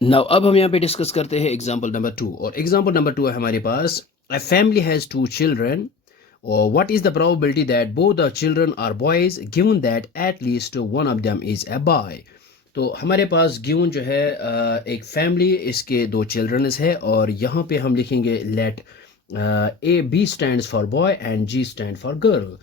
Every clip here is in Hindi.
नाउ अब हम यहाँ पे डिस्कस करते हैं एग्जांपल नंबर 2 और एग्जांपल नंबर 2 है हमारे पास a family has two children और what is the probability that both the children are boys given that at least one of them is a boy. तो हमारे पास गिवन जो है एक फैमिली इसके दो चिल्ड्रंस है और यहाँ पे हम लिखेंगे let a B stands for boy and G stand for girl.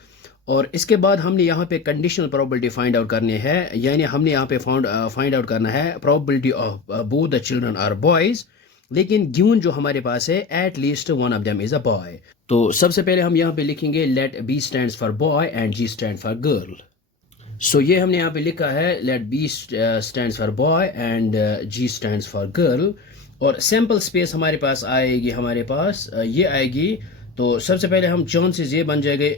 और इसके बाद हमने यहाँ पे कंडीशनल प्रोबेबिलिटी फाइंड आउट करनी है, यानी हमने यहाँ पे फाइंड आउट करना है probability of both the children are boys, लेकिन गिवन जो हमारे पास है at least one of them is a boy. तो सबसे पहले हम यहाँ पे लिखेंगे let B stands for boy and G stand for girl. So ये हमने यहाँ पे लिखा है let B stands for boy and G stands for girl. और सैम्पल स्पेस हमारे पास आएगी, हमारे पास ये आएगी। तो सबसे पहले हम चांसेस ये बन जाएंगे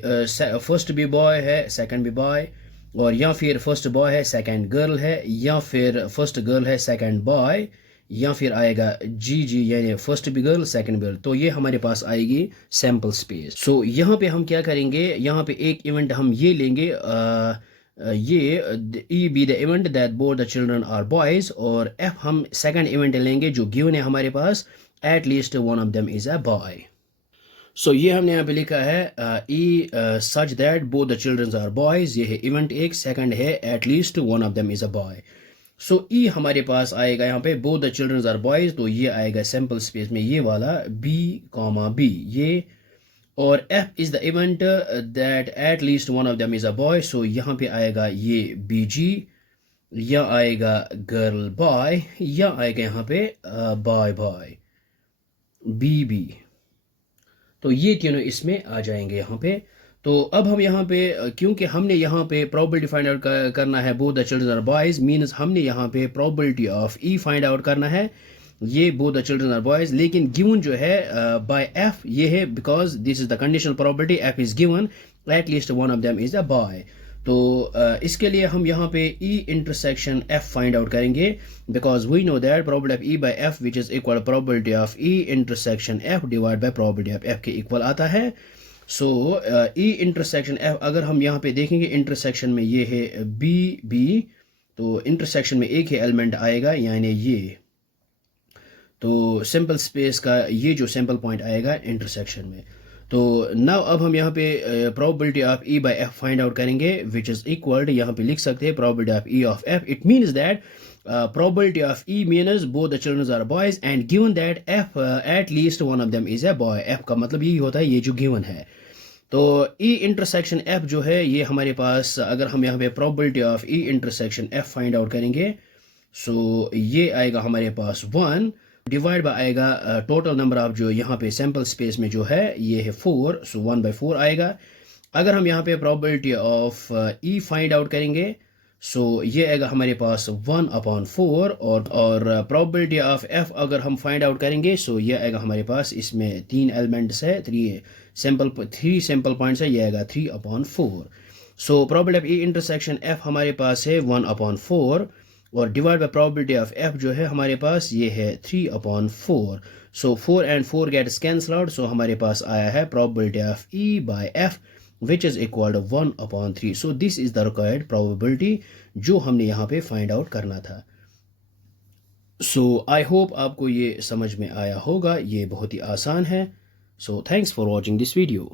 फर्स्ट भी बॉय है सेकंड भी बॉय, और या फिर फर्स्ट बॉय है सेकंड गर्ल है, या फिर फर्स्ट गर्ल है सेकंड बॉय, या फिर आएगा जी जी यानी फर्स्ट भी गर्ल सेकंड गर्ल। तो ये हमारे पास आएगी सैम्पल स्पेस। सो यहाँ पे हम क्या करेंगे, यहाँ पे एक इवेंट हम ये लेंगे, ये E be the event that both the children are boys, और एफ हम सेकंड इवेंट लेंगे जो गिवन है हमारे पास at least one of them is a boy. So ये हमने यहाँ पे लिखा है E such that both the children are boys, ये है इवेंट एक, सेकंड है at least one of them is a boy. So E हमारे पास आएगा यहाँ पे both the children are boys, तो ये आएगा सैम्पल स्पेस में ये वाला बी कॉमा बी ये, और F is the event that at least one of them is a boy, so यहाँ पे आएगा ये बी जी, या आएगा गर्ल बॉय, या आएगा यहाँ पे बॉय बॉय बी बी। तो ये तीनों इसमें आ जाएंगे यहाँ पे। तो अब हम यहाँ पे क्योंकि हमने यहाँ पे प्रोबेबिलिटी फाइंड आउट करना है both the children are boys, means हमने यहाँ पे probability of E find out करना है, ये both the children are boys, लेकिन गिवन जो है बाय एफ ये है because this is the conditional probability F is given at least one of them is a boy. तो इसके लिए हम यहाँ पे E intersection F find out करेंगे because we know that probability of E bye F which is equal probability of E intersection F divide by probability of F के इक्वल आता है। सो ई इंटरसेक्शन एफ अगर हम यहाँ पे देखेंगे इंटरसेक्शन में ये है बी बी, तो इंटरसेक्शन में एक ही एलिमेंट आएगा यानी ये, तो सिंपल स्पेस का ये जो सिंपल पॉइंट आएगा इंटरसेक्शन में। तो नाउ अब हम यहाँ पे probability of E bye F find out करेंगे विच इज इक्वल, यहाँ पे लिख सकते हैं probability of E of F, it means that probability of E means both the children are boys and given that F at least one of them is a boy। F का मतलब यही होता है ये जो given है। तो E इंटरसेक्शन F जो है ये हमारे पास, अगर हम यहाँ पे probability of E intersection F find out करेंगे, सो ये आएगा हमारे पास 1 डिवाइड बाय आएगा टोटल नंबर ऑफ जो यहाँ पे सैम्पल स्पेस में जो है ये है 4, सो 1/4 आएगा। अगर हम यहाँ पे probability of E find out करेंगे, सो ये आएगा हमारे पास 1/4, और प्रोबेबिलिटी ऑफ एफ अगर हम फाइंड आउट करेंगे, सो ये आएगा हमारे पास, इसमें 3 एलिमेंट्स है, 3 सैम्पल पॉइंट्स है, ये आएगा 3/4। So probability of E intersection F हमारे पास है 1/4, और divide by probability of F जो है हमारे पास ये है 3/4। सो 4 and 4 गेट्स कैंसल आउट, सो हमारे पास आया है probability of E bye F which is equal to 1/3। so this is the required probability जो हमने यहाँ पे find out करना था। so I hope आपको ये समझ में आया होगा, ये बहुत ही आसान है। so thanks for watching this video।